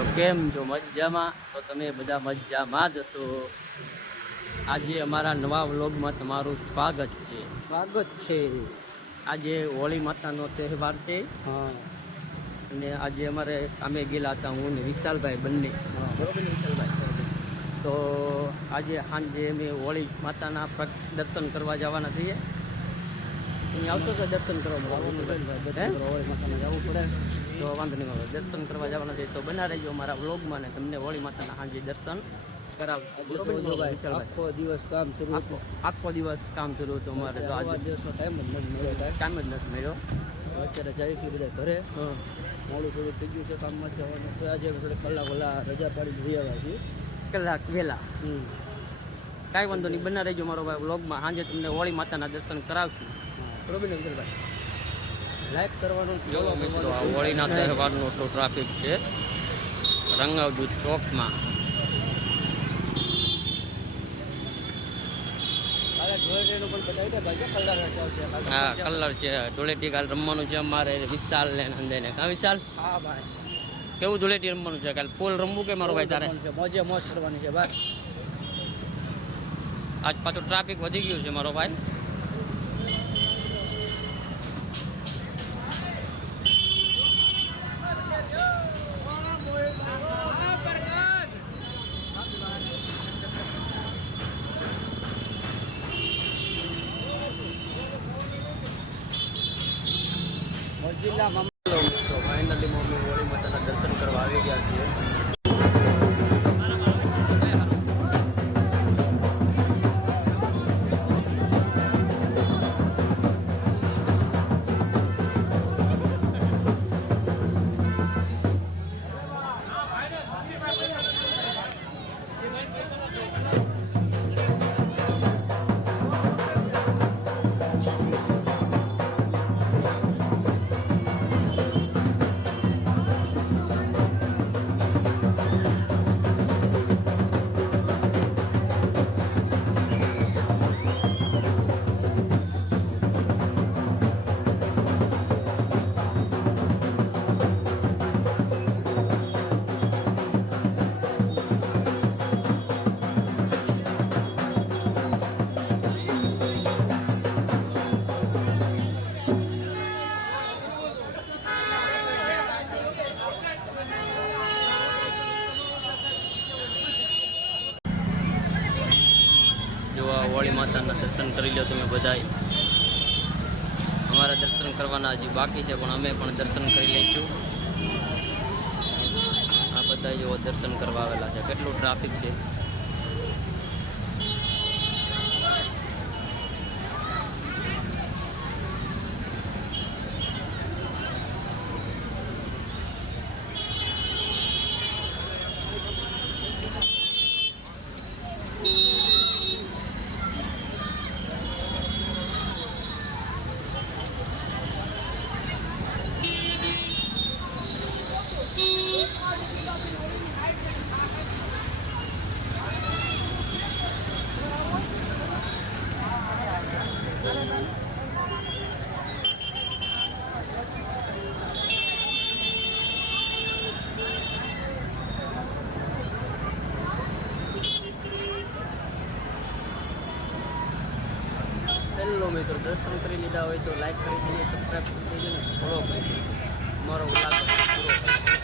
મિત્રો કેમ છો મજામાં? તો તમે બધા મજામાં જ હશો. આજે અમારા નવા વ્લોગમાં તમારું સ્વાગત છે. આજે હોળી માતાનો તહેવાર છે. હા. અને આજે અમારે કામે ગયેલા હતા હું ને વિશાલભાઈ બંને. બરોબર ને વિશાલભાઈ? તો આજે સાંજે અમે હોળી માતાના દર્શન કરવા જવાના છીએ. અહીંયા આવશો તો દર્શન કરવા હોળી માતાને જવું પડે તો વાંધો નહીં આવે. દર્શન કરવા જવાના છે તો બના રહેજો અમારા વ્લોગમાં ને તમને હોળી માતાના સાંજે દર્શન કરાવજો. આખો દિવસ કામ શરૂ હતું. આખો દિવસ કામ શરૂ હતું અમારે. તો આજે દિવસનો ટાઈમ જ નથી મળ્યો. ટાઈમ જ નથી મળ્યો. અત્યારે જઈશું બધા ઘરે. મોડું થોડું થઈ ગયું છે કામમાં જવાનું. તો આજે થોડી કલાક ઓલા રજા પાડી જઈ આવ્યા છીએ. કલાક વહેલા. કાંઈ વાંધો નહીં, બના રહેજો મારો ભાઈ વ્લોગમાં. સાંજે તમને હોળી માતાના દર્શન કરાવશું. બરોબર ને વિશાલભાઈ? લાઈક કરવાનું. જો મિત્રો આ હોળીના તહેવારનો એટલો ટ્રાફિક છે રંગાવજુ ચોકમાં. હા, કલર છે. ધૂળેટી કાલ રમવાનું છે અમારે વિશાલ ને નંદે ને. કા વિશાલ? હા ભાઈ. કેવું ધૂળેટી રમવાનું છે? કાલ ફૂલ રમવું કે મારો ભાઈ તારે? મોજે મોજ કરવાની છે ભાઈ. આજ પાછું ટ્રાફિક વધી ગયું છે મારો ભાઈ. ફાઇનલી મમ્મી હોળી માતાના દર્શન કરવા આવી ગયા છીએ. હોળી માતાના દર્શન કરી લો તમે બધાય. અમારા દર્શન કરવાના હજી બાકી છે પણ અમે પણ દર્શન કરી લઈશું. આ બધા જો દર્શન કરવા આવેલા છે. કેટલું ટ્રાફિક છે. હેલો મિત્રો, દર્શન કરી લીધા હોય તો લાઈક કરી દેજો, સબસ્ક્રાઈબ કરી દેજો ને ફોલો કરી દેજો. અમારો વ્લોગ પૂરો.